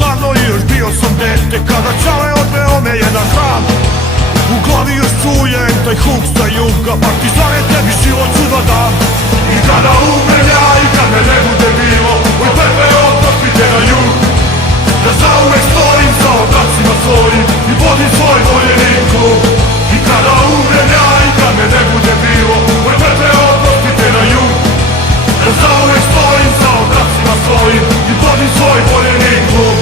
Davno i još bio sam dete kada čale odveo me jedan hram. U glavi još čujem taj huk sa juga, partizane tebi život ću da dam. I kada umrem ja i kad me ne bude bilo, moj pepe otpite na jug. Da zauvek stojim sa obracima svojim i vodim svoj voljeni klub. I kada umrem ja i kad me ne bude bilo, moj pepe otpite na jug. Da zauvek stojim sa obracima svojim i vodim svoj voljeni klub.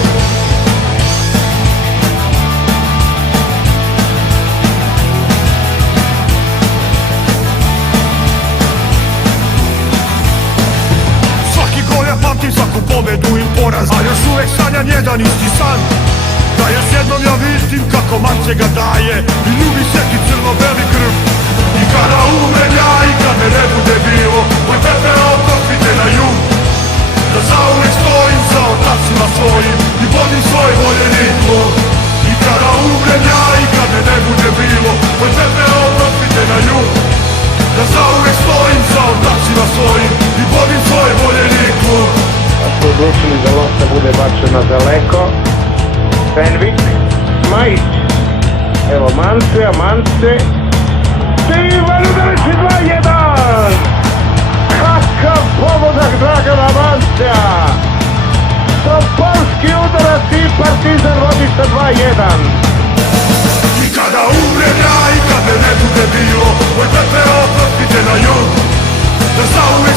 Pamtim svaku pobedu i poraz, a još uvek sanjam jedan isti san. Da još jednom ja vidim kako mace ga daje i ljubi seki crno-beli krv. I kada umrem ja i kad me ne bude bilo, moj pepe otpite na jug. Da zauvek stojim sa otacima svojim i vodim svoj voljeni klub. I kada umrem ja i kad me ne bude bilo, moj pepe otpite na jug. Da zauvek stojim sa otacima svojim i vodim svoj voljeni klub. A su odlučili da lopta bude bačena daleko. Fenvik, Majić, evo Mance, Ivan udarici 2-1! Kakav pogodak Dragana Mancea! Topolski udarac i Partizan vodi sa 2-1. I kada umrem ja i kad me ne bude bilo, moj pepe otpite na jug. Da zauvek